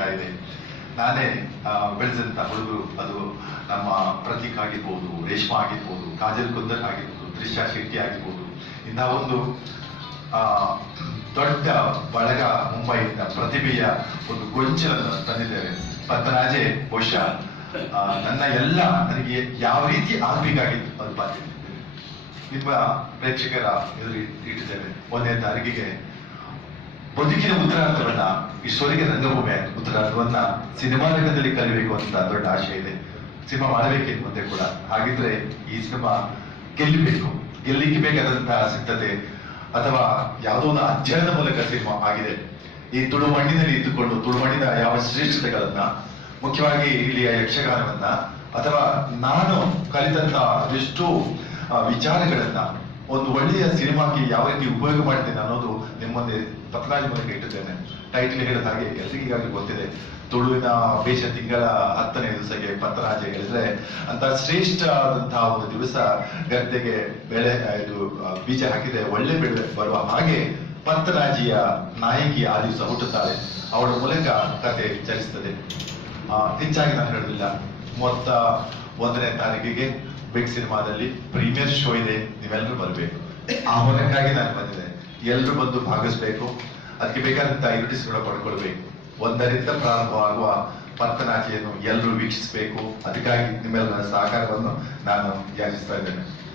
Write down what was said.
ನಡೀತಾ ಇದೆ. ನಾನೇ ಆ, ಬೆಳೆಸಿದಂತ ಹುಡುಗರು ಅದು ನಮ್ಮ ಪ್ರತೀಕ್ ಆಗಿರ್ಬೋದು ರೇಷ್ಮಾ ಆಗಿರ್ಬೋದು ಕಾಜಲ್ ಕುಂದರ್ ಆಗಿರ್ಬೋದು ತ್ರಿಷಾ ಶೆಟ್ಟಿ ಆಗಿರ್ಬೋದು. ಇನ್ನ ಒಂದು ದೊಡ್ಡ ಬಳಗ ಮುಂಬೈಯಿಂದ ಪ್ರತಿಭೆಯ ಒಂದು ಗೊಂಚಲನ್ನು ತಂದಿದ್ದೇವೆ ಪತ್ರಾಜೆ ಬಹುಶಃ ನನ್ನ ಎಲ್ಲ ನನಗೆ ಯಾವ ರೀತಿ ಆಗ್ಬೇಕಾಗಿತ್ತು ಅದು ಬಾಧ್ಯತೆ. ನಿಮ್ಮ ಪ್ರೇಕ್ಷಕರ ಎದುರು ಇಟ್ಟಿದ್ದೇವೆ ಒಂದೇ ತಾರೀಕಿಗೆ ಬದುಕಿನ ಉತ್ತರಾರ್ಧವನ್ನ ಈಶ್ವರಿಗೆ ರಂಗಭೂಮಿ ಉತ್ತರಾರ್ಥವನ್ನ ಸಿನಿಮಾ ರಂಗದಲ್ಲಿ ಕಲಿಬೇಕು ಅಂತ ದೊಡ್ಡ ಆಶೆ ಇದೆ. ಸಿನಿಮಾ ಮಾಡಬೇಕಿತ್ತು ಮುಂದೆ ಕೂಡ. ಹಾಗಿದ್ರೆ ಈ ಸಿನಿಮಾ ಗೆಲ್ಲಬೇಕು. ಗೆಲ್ಲಿಕ್ಕೆ ಬೇಕಾದಂತಹ ಸಿದ್ಧತೆ ಅಥವಾ ಯಾವುದೋ ಒಂದು ಅಧ್ಯಯನದ ಮೂಲಕ ಸಿನಿಮಾ ಆಗಿದೆ. ಈ ತುಳು ಮಣ್ಣಿನಲ್ಲಿ ಇದ್ದುಕೊಂಡು ತುಳು ಮಣ್ಣಿನ ಯಾವ ಶ್ರೇಷ್ಠತೆಗಳನ್ನ, ಮುಖ್ಯವಾಗಿ ಇಲ್ಲಿಯ ಯಕ್ಷಗಾನವನ್ನ, ಅಥವಾ ನಾನು ಕಲಿತಂತ ಅದೆಷ್ಟೋ ವಿಚಾರಗಳನ್ನ ಒಂದು ಒಳ್ಳೆಯ ಸಿನಿಮಾಕ್ಕೆ ಯಾವ ರೀತಿ ಉಪಯೋಗ ಮಾಡ್ತೇನೆ ಅನ್ನೋದು ನಿಮ್ಮ ಮುಂದೆ ಪತ್ರಾಜ್ ಮೂಲಕ ಇಟ್ಟಿದ್ದೇನೆ. ಟೈಟಲ್ ಹೇಳಿದ ಹಾಗೆ ಎಲ್ರಿಗೂ ಈಗಾಗಲೇ ಗೊತ್ತಿದೆ. ತುಳುವಿನ ಬೇಷ ತಿಂಗಳ ಹತ್ತನೇ ದಿವಸಕ್ಕೆ ಪತ್ರರಾಜ ಹೇಳಿದ್ರೆ ಅಂತ ಶ್ರೇಷ್ಠ ಆದಂತಹ ಒಂದು ದಿವಸ ಗದ್ದೆಗೆ ಬೆಳೆ, ಇದು ಬೀಜ ಹಾಕಿದೆ ಒಳ್ಳೆ ಬೆಳೆ ಬರುವ ಹಾಗೆ ಪತ್ರರಾಜಿಯ ನಾಯಕಿ ಆ ದಿವಸ ಹುಟ್ಟುತ್ತಾಳೆ ಅವಳ ಮೂಲಕ ಕತೆ ಚಲಿಸುತ್ತದೆ. ಹೆಚ್ಚಾಗಿ ನಾನು ಹೇಳುದಿಲ್ಲ ಮೊತ್ತ ಒಂದನೇ ತಾರೀಕಿಗೆ ಬಿಗ್ ಸಿನಿಮಾದಲ್ಲಿ ಪ್ರೀಮಿಯರ್ ಶೋ ಇದೆ ನೀವೆಲ್ಲರೂ ಬರಬೇಕು. ಆ ನಾನು ಬಂದಿದೆ. ಎಲ್ಲರೂ ಬಂದು ಭಾಗಿಸ್ಬೇಕು. ಅದಕ್ಕೆ ಬೇಕಾದಂತ ಯುನಿಟಿಸ್ ಕೂಡ ಪಡ್ಕೊಳ್ಬೇಕು. ಒಂದರಿಂದ ಪ್ರಾರಂಭವಾಗುವ ಪರ್ತನಾಟಿಯನ್ನು ಎಲ್ಲರೂ ವೀಕ್ಷಿಸಬೇಕು. ಅದಕ್ಕಾಗಿ ನಿಮ್ಮೆಲ್ಲರ ಸಹಕಾರವನ್ನು ನಾನು ಯಾಚಿಸ್ತಾ ಇದ್ದೇನೆ.